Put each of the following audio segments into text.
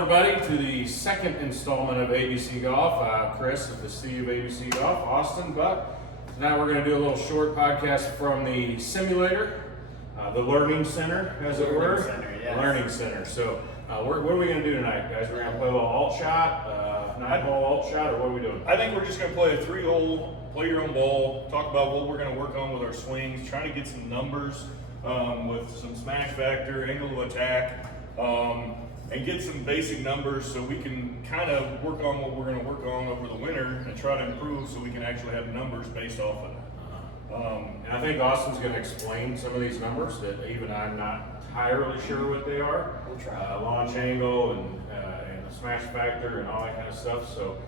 everybody, to the second installment of A.B.C. Golf. Chris with the C of A.B.C. Golf, Austin, Buck. Tonight we're going to do a little short podcast from the simulator, the Learning Center, as it were. Yes. Learning Center. So, what are we going to do tonight, guys? We're going to play a little alt shot, 9-hole alt shot, or what are we doing? I think we're just going to play a 3-hole, play your own ball, talk about what we're going to work on with our swings, trying to get some numbers with some smash factor, angle of attack, and get some basic numbers so we can kind of work on what we're going to work on over the winter and try to improve so we can actually have numbers based off of it. And I think Austin's going to explain some of these numbers that even I'm not entirely sure what they are. We'll try. Launch angle and the smash factor and all that kind of stuff. So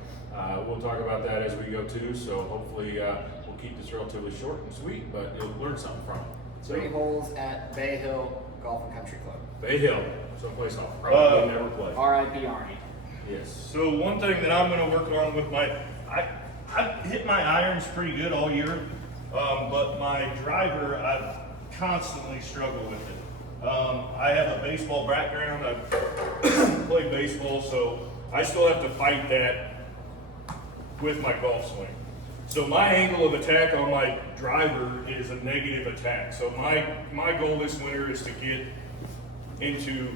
we'll talk about that as we go too. So hopefully we'll keep this relatively short and sweet, but you'll learn something from it. So, 3 holes at Bay Hill Golf and Country Club. Bay Hill, someplace I'll probably never play. R.I.P. Arnie. Yes. So one thing that I'm going to work on with I hit my irons pretty good all year, but my driver, I've constantly struggled with it. I have a baseball background. I've played baseball, so I still have to fight that with my golf swing. So my angle of attack on my driver is a negative attack. So my goal this winter is to get into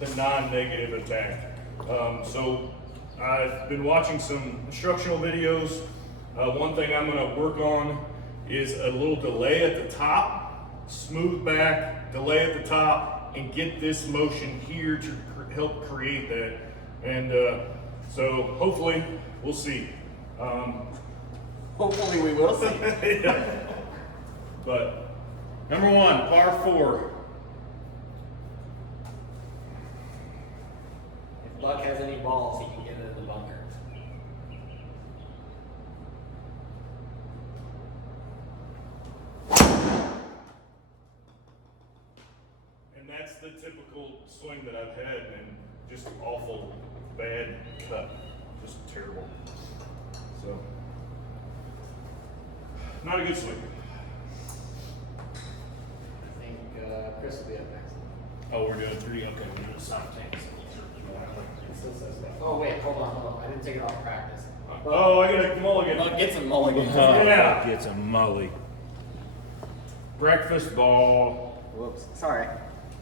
the non-negative attack. So I've been watching some instructional videos. One thing I'm going to work on is a little delay at the top, smooth back, delay at the top, and get this motion here to help create that. And so hopefully we'll see. Hopefully we will see. Yeah. But number 1, par 4. If Buck has any balls, he can get it in the bunker. And that's the typical swing that I've had, and just awful, bad cut, just terrible. So, not a good swing. I think Chris will be up next. Oh, we're doing 3. Okay, we're doing simultaneous. It still says that. Oh wait, hold on. I didn't take it off practice. Oh, I got a mulligan. Buck gets a mulligan. Yeah. Gets a mully. Breakfast ball. Whoops. Sorry.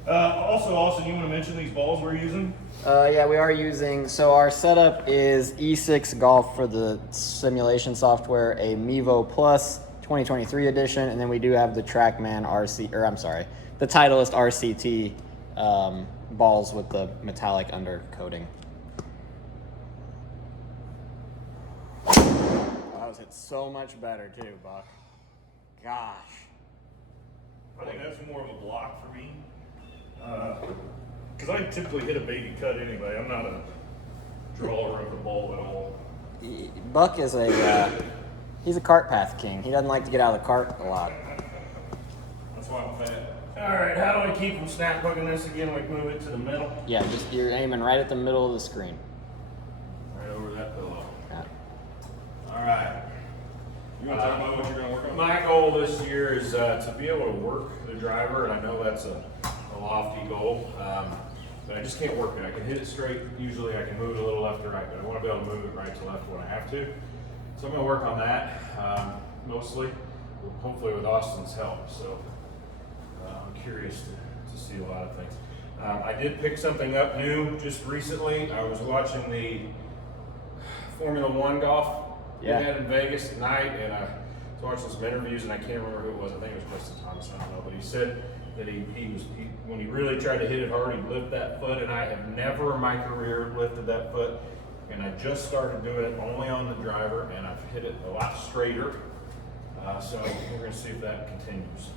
Also, Austin, you want to mention these balls we're using? Yeah, we are using, so our setup is E6 Golf for the simulation software, a Mevo Plus 2023 edition, and then we do have the TrackMan the Titleist RCT balls with the metallic undercoating. That was hit so much better too, Buck. Gosh. I think that's more of a block for me. Because I typically hit a baby cut anyway. I'm not a drawer of the ball at all. Buck is he's a cart path king. He doesn't like to get out of the cart a lot. That's why I'm fat. All right, how do we keep from snap hooking this again? We move it to the middle. Yeah, just you're aiming right at the middle of the screen. Right over that pillow. Yeah. All right. You want to talk about what you're going to work on? My goal this year is to be able to work the driver, and I know that's a lofty goal, but I just can't work it. I can hit it straight. Usually I can move it a little left or right, but I want to be able to move it right to left when I have to. So I'm going to work on that mostly, hopefully with Austin's help. So I'm curious to see a lot of things. I did pick something up new just recently. I was watching the Formula One golf we had in Vegas tonight, and I was watching some interviews, and I can't remember who it was. I think it was Preston Thomas. I don't know, but he said that he when he really tried to hit it hard, he'd lift that foot, and I have never in my career lifted that foot, and I just started doing it only on the driver, and I've hit it a lot straighter. So we're going to see if that continues.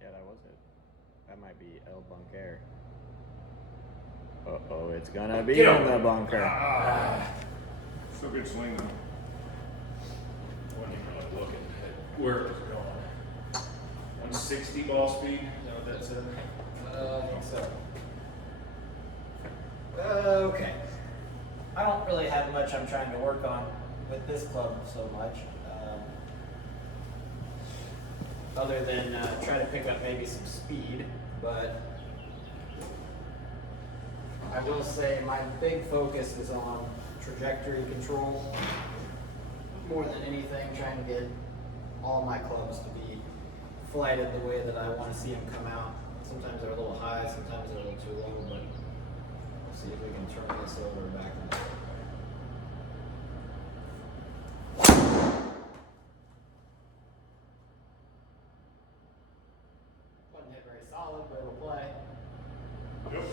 Yeah, that was it. That might be El Bunker. Uh-oh, it's gonna be in the bunker. Still good swing though. When you're really looking at where it's going. 160 ball speed, is that what that said? I think so. Okay. I don't really have much I'm trying to work on with this club so much. other than try to pick up maybe some speed. But I will say my big focus is on trajectory control more than anything, trying to get all my clubs to be flighted the way that I want to see them come out. Sometimes they're a little high, sometimes they're a little too low, but we'll see if we can turn this over back and forth. Wasn't hit very solid, but it'll play. Yep.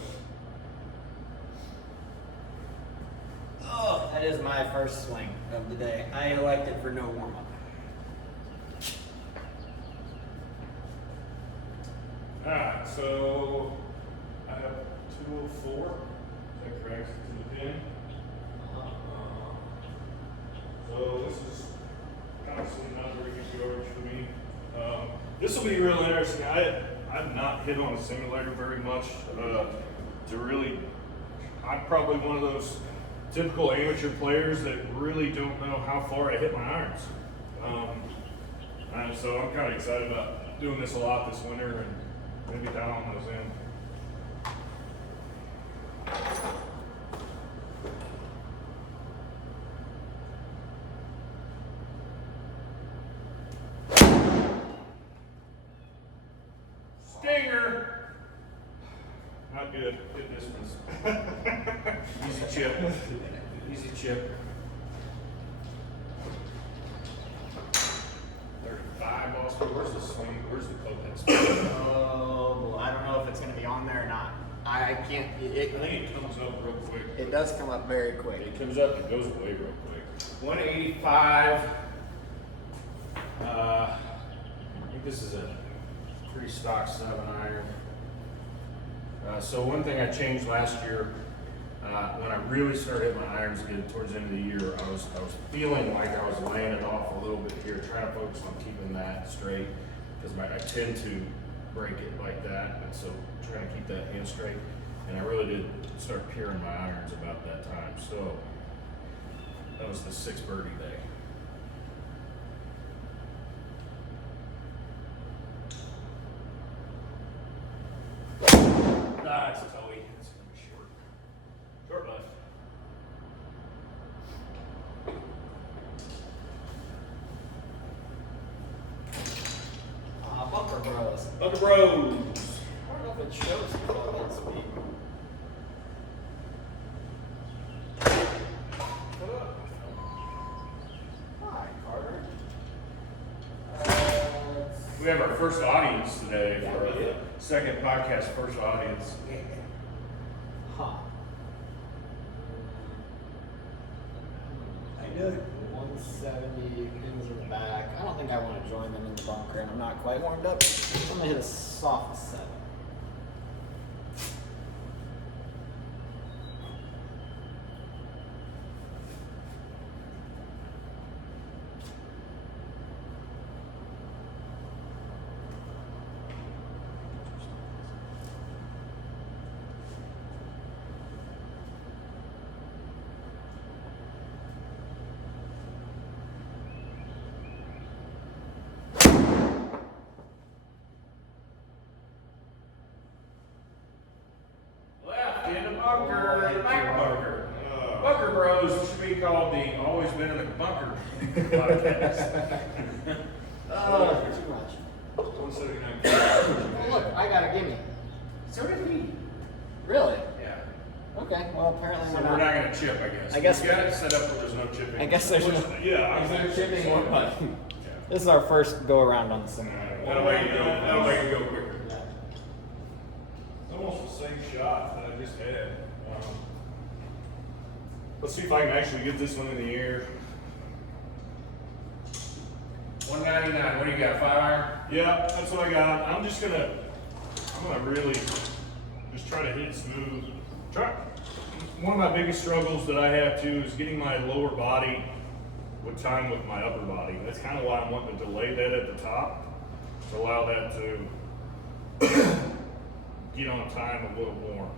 Oh, that is my first swing of the day. I elected for no warm-up. Alright, so I have 204. Is that correct? To the pin. So this is obviously not very good yardage for me. This will be real interesting. I've not hit on a simulator very much to really. I'm probably one of those typical amateur players that really don't know how far I hit my irons. So I'm kind of excited about doing this a lot this winter and maybe dialing those in. Stinger! Not good. Good distance. Easy chip. Easy chip. 35 Austin. Where's the swing? Where's the club head? Oh, I don't know if it's going to be on there or not. I can't. I think it comes up real quick. It does come up very quick. It comes up and goes away real quick. 185. I think this is a pretty stock 7-iron. So one thing I changed last year, when I really started hitting my irons good towards the end of the year, I was feeling like I was laying it off a little bit here, trying to focus on keeping that straight, because I tend to break it like that, and so trying to keep that hand straight. And I really did start peering my irons about that time. So that was the 6th birdie day. Nah, it's a toey. It's gonna be short. Short left. Bunker Bros. Bunker Bros. I don't know if it shows the club speed. Hi, Carter. We have our first audience today Yeah, for we do. our second podcast, first audience. Huh. I know 170 pins in the back. I don't think I want to join them in the bunker, and I'm not quite warmed up. I'm gonna hit a soft 7. Left in the bunker, Oh, back bunker. Bunker Bros should be called the Always Been in the Bunker podcast. Too much. 179. Oh, look, I got a gimme. So did we. Really? Yeah. Okay, well, apparently So we're we're not. not gonna chip, I guess. I guess we got it set up where there's no chipping. I guess there's no. Yeah, Is there I'm chipping or what? Yeah. This is our first go around on the simulator. That'll make it go. That'll make it go quicker. It's almost the same shot that I just had. Let's see if I can actually get this one in the air. 199. What do you got? 5-iron? Yeah, that's what I got. I'm gonna really just try to hit smooth. One of my biggest struggles that I have too is getting my lower body with time with my upper body. That's kind of why I'm wanting to delay that at the top to allow that to get on time a little more.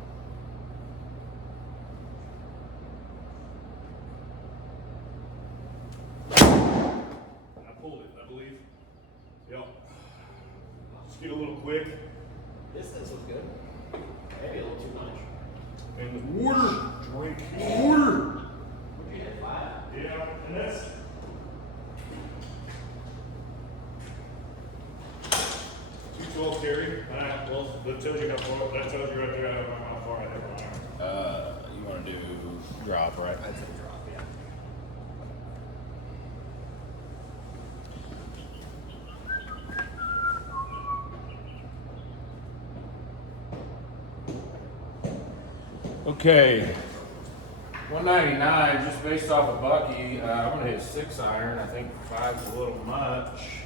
I pulled it, I believe. Yep. Just get a little quick. Distance was good. Maybe a little too much. And the water. Drink water. Would you hit 5? Yeah, and that's 212 carry. Well, that tells you how far. That tells you right there how far I hit my iron. You want to do drop, right? I'd say drop, yeah. Okay. 199, just based off of Bucky, I'm gonna hit 6 iron. I think 5's a little much.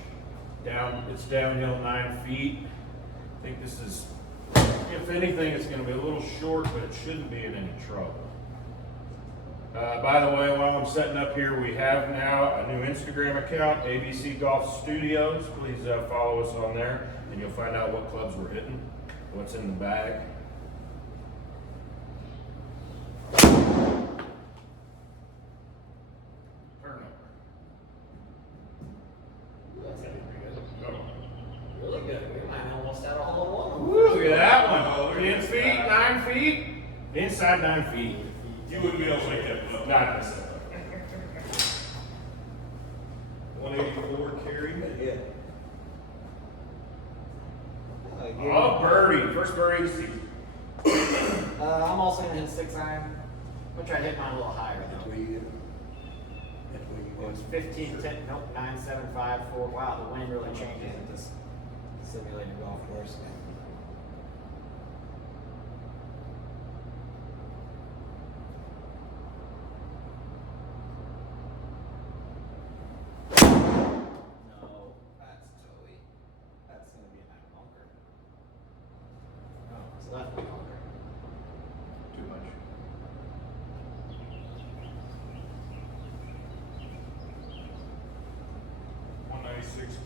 It's downhill 9 feet. I think this is, if anything, it's gonna be a little short, but it shouldn't be in any trouble. By the way, while I'm setting up here, we have now a new Instagram account, A.B.C. Golf Studios. Please follow us on there, and you'll find out what clubs we're hitting, what's in the bag. That's gonna be pretty good. Really good. We might almost had a hole in one. Woo, look at that one. 10 feet, 9 feet. Inside 9 feet. You wouldn't be able to make that up. Not this. 184 carry. Yeah. Oh, birdie. First birdie of the season. I'm also gonna hit 6 iron. I'm gonna try to hit mine a little higher though. It's 15, 10, nope, 9, 7, 5, 4. Wow, the wind really changes at this simulated golf course. No, that's Toey. That's gonna be in that bunker. Oh, it's left bunker. Too much.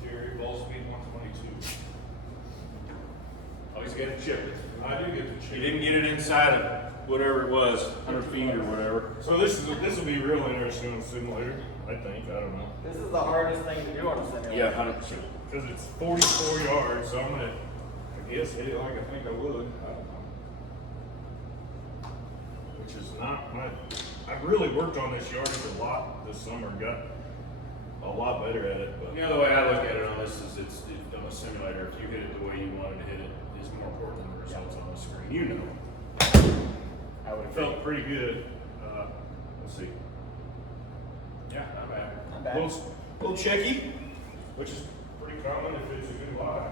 Carry, ball speed 122. Oh, he's getting chipped. I do get the He chip. didn't get it inside of whatever it was, 100 feet or whatever. So this will be real interesting on the simulator. I think. I don't know. This is the hardest thing to do on a simulator. Yeah, 100%. Because it's 44 yards, so I'm gonna, I guess, hit it like I think I would. I don't know. Which is not my. I've really worked on this yardage a lot this summer. Got a lot better at it, but You know, the way I look at it on this is it's on a simulator. If you hit it the way you wanted to hit it, is more important than the results on the screen. You know. I would have felt pretty good. Let's see. Yeah, not bad. Not bad. Little checky, which is pretty common if it's a good lie.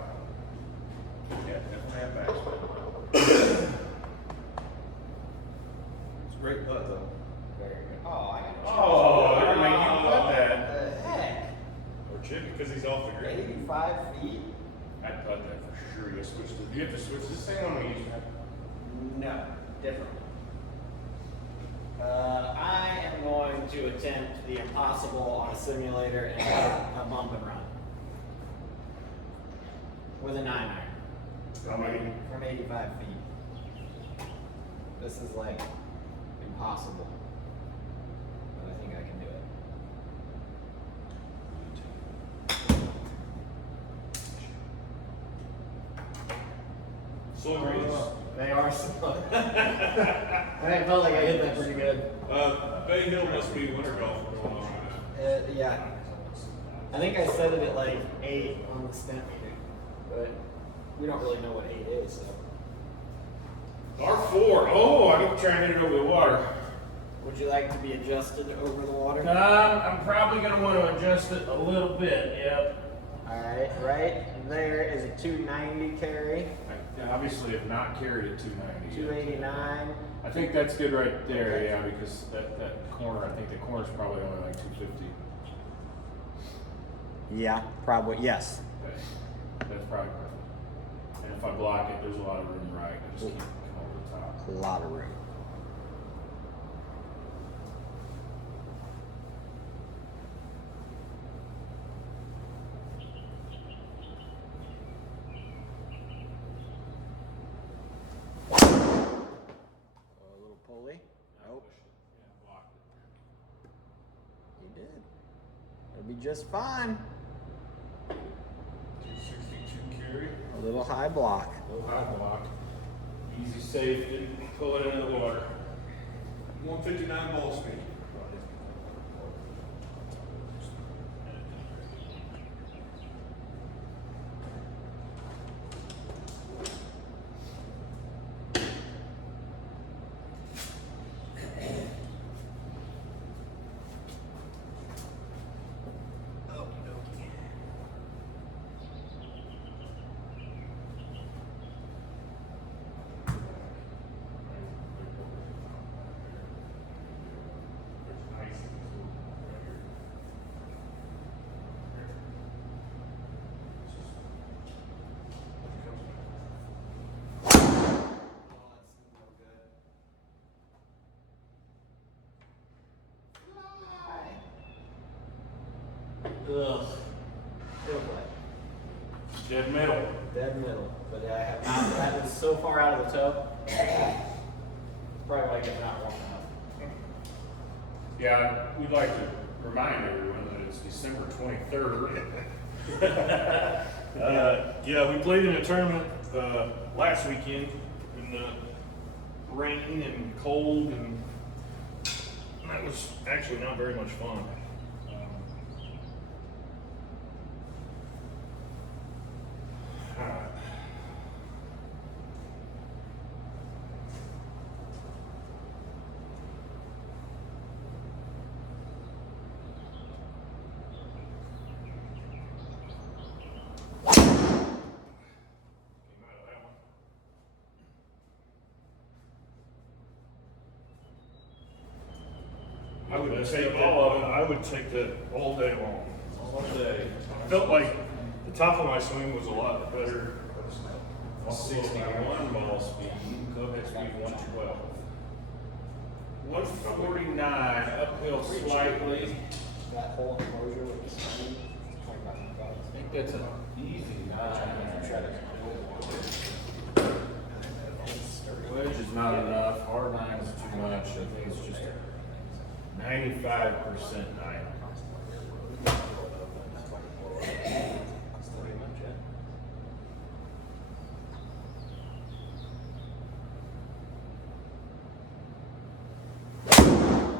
Yeah, definitely have backspin. It's a great putt though. Very good. Oh, I got Oh, they're gonna make you putt that. What the heck? Or chip because he's off the green. 85 feet? I'd putt that for sure. You switch the. You have to switch this thing on when you. No, different. I am going to attempt the impossible on a simulator and a bump and run. With a 9 iron. How many? From 85 feet. This is like impossible. But I think I can do it. Slow breeze. They are slow. I felt like I hit that pretty good. Bay Hill must be winter golf going on. Yeah. I think I set it at like 8 on the stent meter, but we don't really know what 8 is, so. R4. Oh, I'm trying to hit it over the water. Would you like to be adjusted over the water? I'm probably gonna want to adjust it a little bit. Yep. Alright, right there is a 290 carry, I obviously have not carried it 290. 289. I think that's good right there, yeah, because that corner, I think the corner's probably only like 250. Yeah, probably, yes. Okay. That's probably perfect. And if I block it, there's a lot of room right. I just keep come over the top. A lot of room. A little pulley. Nope. Yeah, blocked it. He did. It'll be just fine. 262 carry. Little high block. Little high block. Easy, safe, didn't pull it into the water. 159 ball speed. Ugh. Real play. Dead middle. Dead middle. But I have not, that is so far out of the toe. Probably like it's not warm enough. Yeah, we'd like to remind everyone that it's December 23rd. Yeah, we played in a tournament last weekend in the rain and cold, and that was actually not very much fun. I would take all of it. I would take that all day long. All day. I felt like the top of my swing was a lot better. 61 ball speed, club head speed 112. 149, uphill slightly. That whole enclosure with the screen, I think that's an easy 9. Wedge is not enough, hard 9 is too much, I think it's just 95% 9.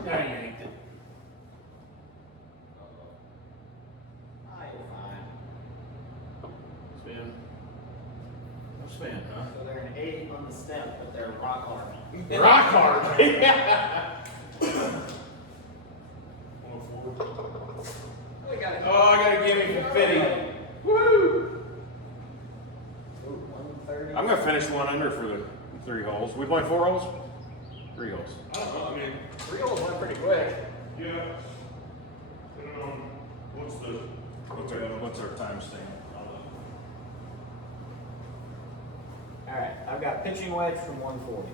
Yeah, you yanked it. Spin. No spin, huh? So they're an 8 on the stem, but they're rock hard. Rock hard. Oh, I got a gimme from Fitty. Woo! Ooh, 130. I'm gonna finish one under for the 3 holes. We play 4 holes? 3 holes. I don't know. I mean, 3 holes went pretty quick. yeah. Depending on What's our time stamp? All right, I've got pitching wedge from 140.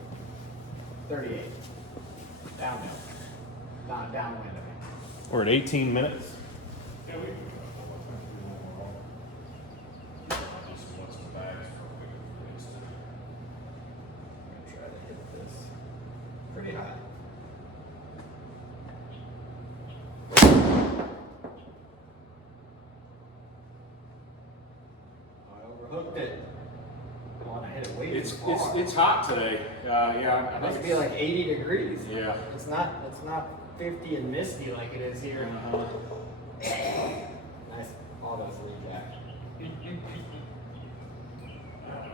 38. Downhill. Not downwind of me. We're at 18 minutes. Yeah, we. I'm gonna try to hit this pretty high. I overhooked it. Oh, and I hit it way too far. It's hot today. Yeah, It must be like 80 degrees. Yeah. It's not 50 and misty like it is here. Nice auto 3 jack.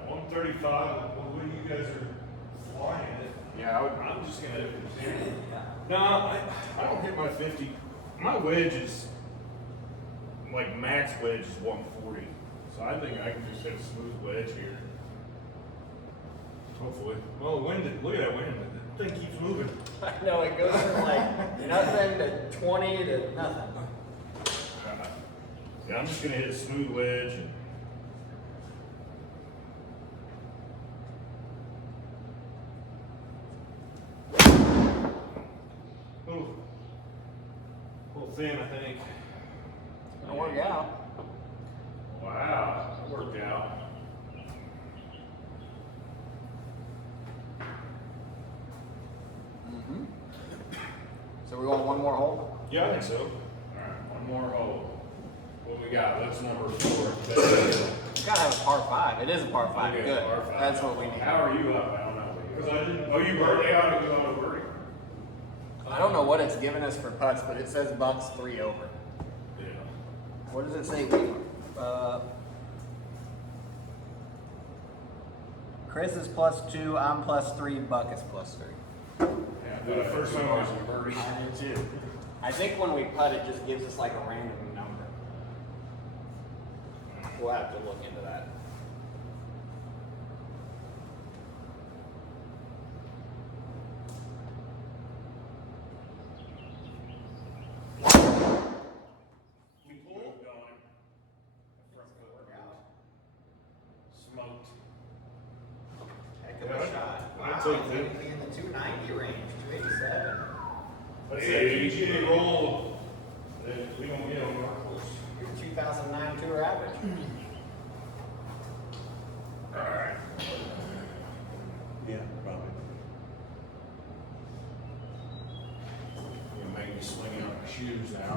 135. The way you guys are flying it. Yeah, I'm just gonna. No, I don't hit my 50. My wedge is like max wedge is 140. So I think I can just hit a smooth wedge here. Hopefully. Well, the wind. Look at that wind. The thing keeps moving. I know, it goes from like nothing to 20 to nothing. Yeah, I'm just gonna hit a smooth wedge. And ooh, a little thin, I think. It'll work out. wow, that worked out. So we're going one more hole? Yeah, I think so. All right, one more hole. What we got? That's number 4. It's gotta have a par 5. It is a par 5. Okay, Good. par five. That's what we need. How are you up? I don't know. Because I didn't. Oh, you birthday out of birdie. I don't know what it's giving us for putts, but it says Bucks 3 over. Yeah. What does it say? Chris is +2, I'm +3, Buck is +3. Yeah, the first time I was in birdie. I did too. I think when we putt, it just gives us like a random number. We'll have to look into that. We pulled on him. Front foot workout. Smoked. Heck of a shot. I Wow, took he's it. gonna be in the 290 range, 287. Let's say PGA roll. We don't get on our course. Your 2009 tour average. Alright. Yeah, probably. You're gonna make me swing out my shoes now.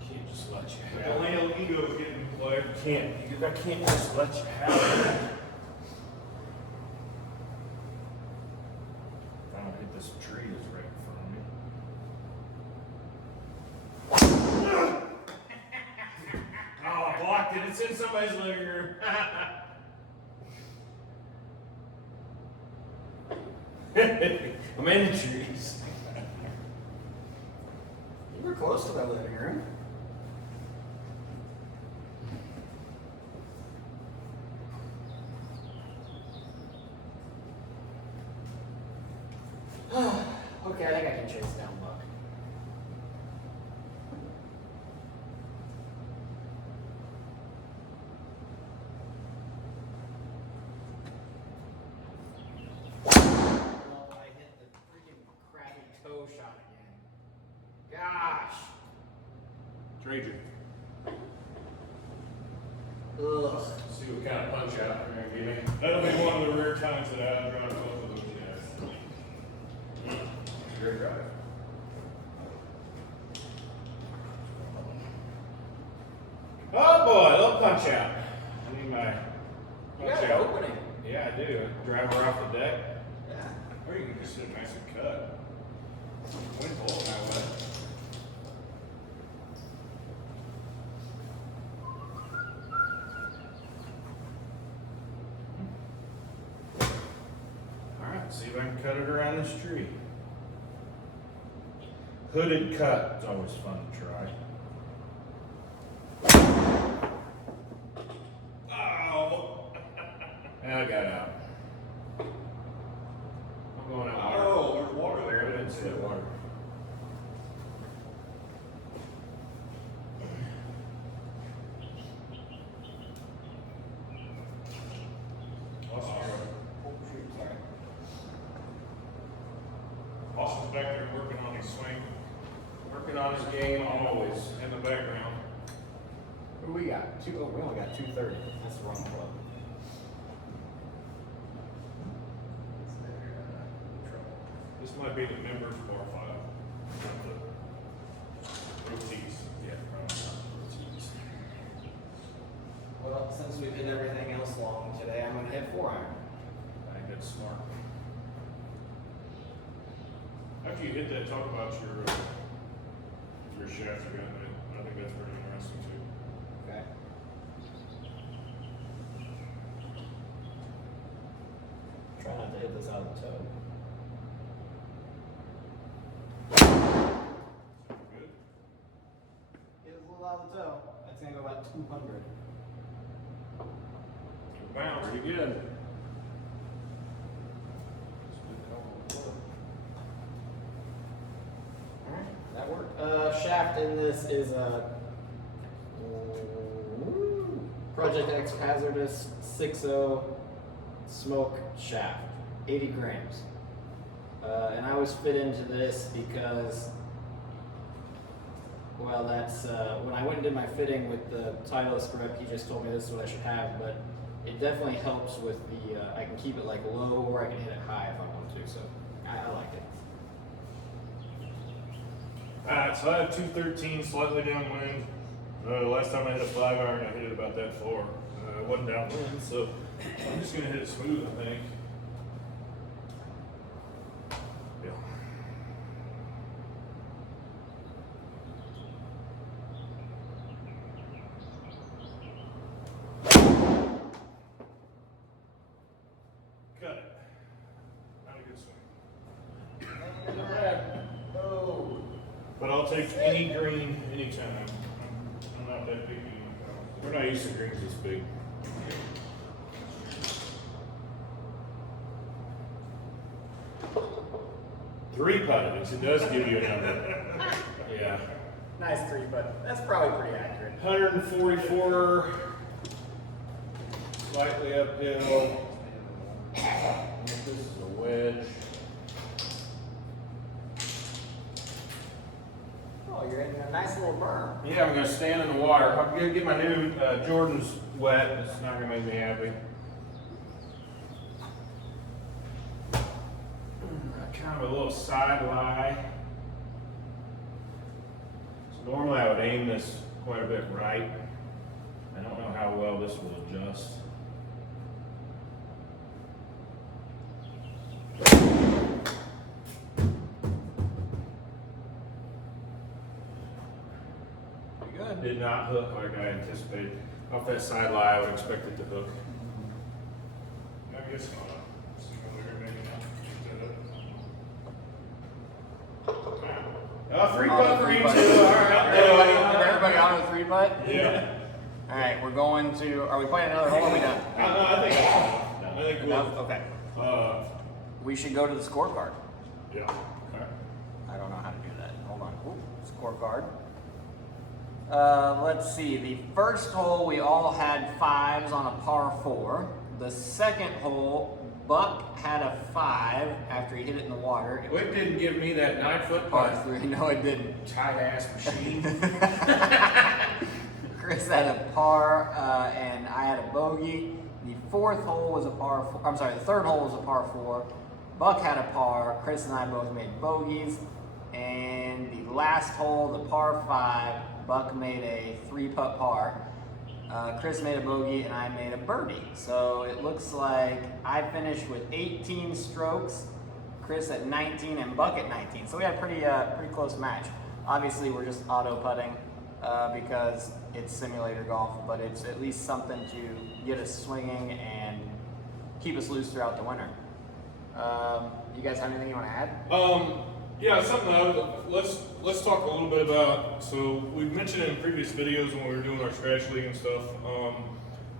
Can't just let you The have it. male ego is getting played. I can't just let you have it. If I don't hit this tree that's right in front of me. Oh, I blocked it. It's in somebody's living room. I'm in the trees. You were close to that living room. Okay, I think I can chase down Buck. Oh, I hit the freaking crappy toe shot again. Gosh. Trade you. Ugh. See what kind of punch out you're gonna give me. That'll be one of the rare times that I drive both of those guys. Great drive. Oh boy, little punch out. I need my You punch got an out. opening. Yeah, I do. Drive her off the deck. Yeah. Or you can just sit nice and cut. Wind blowing that way. Alright, see if I can cut it around this tree. Hooded cut is always fun to try. Oh! And I got out. I'm going out. Oh, there's water there. I didn't see that water. Austin's back there working on his swing Working on his game always. in the background. What do we got? We only got 230. That's the wrong club. This might be the members bar 5. Rotis. Yeah, probably not. Jeez. Well, since we did everything else long today, I'm gonna hit 4-iron. I think that's smart. After you hit that, talk about your shaft you got in it. I think that's pretty interesting too. Okay. Try not to hit this out of the toe. Good. Hit a little out of the toe. That's gonna go about 200. Bounce. Pretty good. Alright, that worked. Shaft in this is a Project X Hazardous 6.0 smoke shaft, 80 grams. And I was fit into this because, well, that's when I went and did my fitting with the Titleist rep, he just told me this is what I should have, but it definitely helps with the, I can keep it like low or I can hit it high if I want to, so I like it. Alright, so I have 213 slightly downwind. The last time I hit a 5-iron, I hit it about that far. It wasn't downwind, so I'm just gonna hit it smooth, I think. Yeah. Cut it. Not a good swing. Oh. But I'll take any green anytime. I'm not that picky. We're not used to greens this big. Three putted, it does give you a number. Yeah. Nice 3 putt. That's probably pretty accurate. 144, slightly uphill. This is a wedge. Oh, you're in a nice little berm. Yeah, I'm gonna stand in the water. I'm gonna get my new Jordans wet. It's not gonna make me happy. Kind of a little side lie. So normally I would aim this quite a bit right. I don't know how well this will adjust. Pretty good. Did not hook like I anticipated. Off that side lie, I would expect it to hook. I guess not. Simulator maybe not. Three Oh, putt for three you putt. too. All right. Everybody on with 3 putt? Yeah. All right, we're going to. Are we playing another hole? Or are we done? I think that's I think Enough? we'll. Okay. Uh, We should go to the scorecard. yeah. Okay. I don't know how to do that. Hold on. Ooh, scorecard. Let's see. The first hole we all had 5s on a par 4. The second hole, Buck had a 5 after he hit it in the water. It was It didn't give me that 9-foot par putt. 3. No, it didn't. Tight ass machine. Chris had a par, and I had a bogey. The fourth hole was a par 4. I'm sorry, the third hole was a par 4. Buck had a par. Chris and I both made bogeys. And the last hole, the par 5, Buck made a 3-putt par. Chris made a bogey and I made a birdie. So it looks like I finished with 18 strokes, Chris at 19 and Buck at 19. So we had a pretty close match. Obviously we're just auto putting because it's simulator golf, but it's at least something to get us swinging and keep us loose throughout the winter. You guys have anything you want to add? Yeah, something let's talk a little bit about. So we've mentioned it in previous videos when we were doing our scratch league and stuff.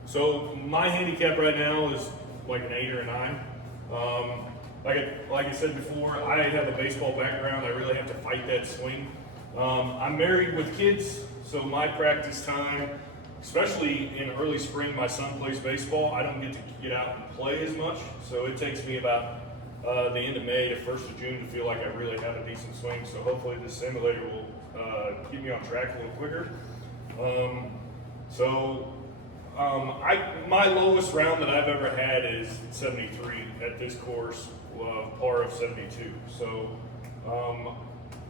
So my handicap right now is like an 8 or a 9. Like I said before, I have a baseball background. I really have to fight that swing. I'm married with kids, so my practice time, especially in early spring, my son plays baseball. I don't get to get out and play as much, so it takes me about the end of May to 1st of June to feel like I really have a decent swing. So hopefully this simulator will keep me on track a little quicker. My lowest round that I've ever had is 73 at this course, par of 72. So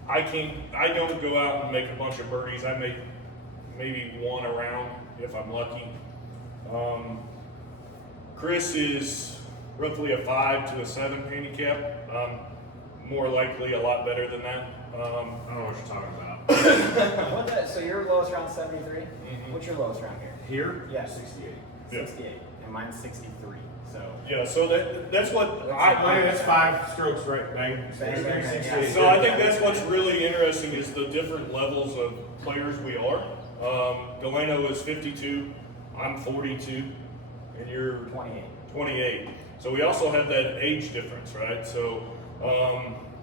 I don't go out and make a bunch of birdies. I make maybe one a round if I'm lucky. Chris is roughly a 5 to a 7 handicap. More likely a lot better than that. I don't know what you're talking about. So your lowest round 73? What's your lowest round here? Here? Yeah. 68. 68. And mine's 63. So Yeah, so that's what That's 5 strokes, right? Bang. Bang, bang, bang, yeah. So I think that's what's really interesting is the different levels of players we are. Delano is 52, I'm 42, and you're 28. 28. So we also have that age difference, right? So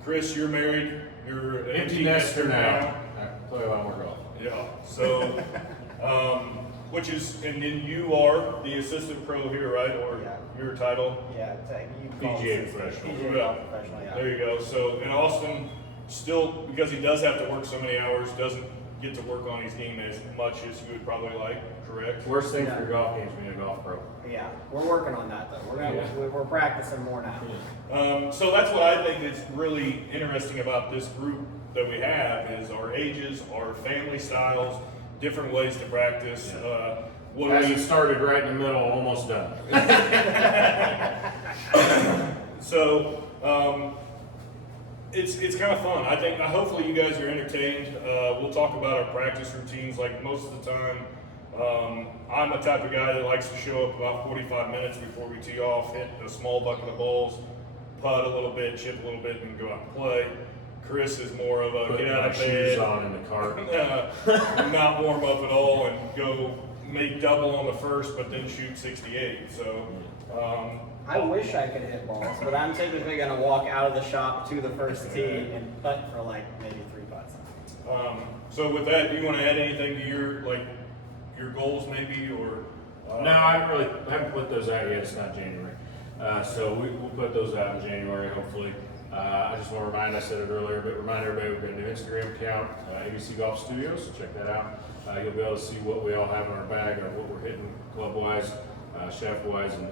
Chris, you're married, you're an Empty nester now. Play a lot more golf. Yeah. So which is, and then you are the assistant pro here, right? Or Yeah. your title? Yeah, PGA professional. PGA Yeah. professional, yeah. There you go. So, and Austin still, because he does have to work so many hours, doesn't get to work on his game as much as you would probably like, correct? Worst thing for your golf game is being a golf pro. Yeah, we're working on that though. We're practicing more now. So that's what I think is really interesting about this group that we have is our ages, our family styles. different ways to practice. What As we- it started right in the middle, almost done. So it's kind of fun. I think hopefully you guys are entertained. We'll talk about our practice routines. Like most of the time, I'm the type of guy that likes to show up about 45 minutes before we tee off, hit a small bucket of balls, putt a little bit, chip a little bit, and go out and play. Chris is more of a Put get out my of shoes bed, on in the cart. not warm up at all, and go make double on the first, but then shoot 68. So. I wish I could hit balls, but I'm typically going to walk out of the shop to the first tee and putt for like maybe 3 putts. So with that, do you want to add anything to your goals maybe, or? No, I haven't put those out yet. It's not January. So we'll put those out in January, hopefully. I just want to remind, I said it earlier, but remind everybody we've got a new Instagram account, A.B.C Golf Studios, so check that out. You'll be able to see what we all have in our bag, or what we're hitting club-wise, shaft-wise, and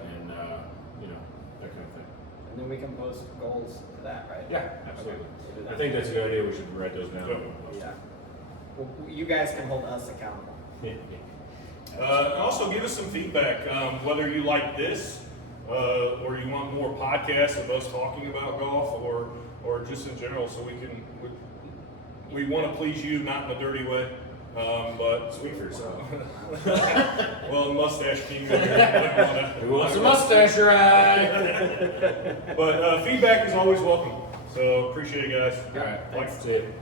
that kind of thing. And then we can post goals to that, right? Yeah, absolutely. We'll do that. I think that's a good idea. We should write those down. Yeah. Well, you guys can hold us accountable. Also give us some feedback, whether you like this, or you want more podcasts of us talking about golf, or just in general, so we want to please you, not in a dirty way. But Speak for yourself. well, mustache king. Who wants a mustache ride? But feedback is always welcome. So appreciate it, guys. All right, Like- thanks. See you.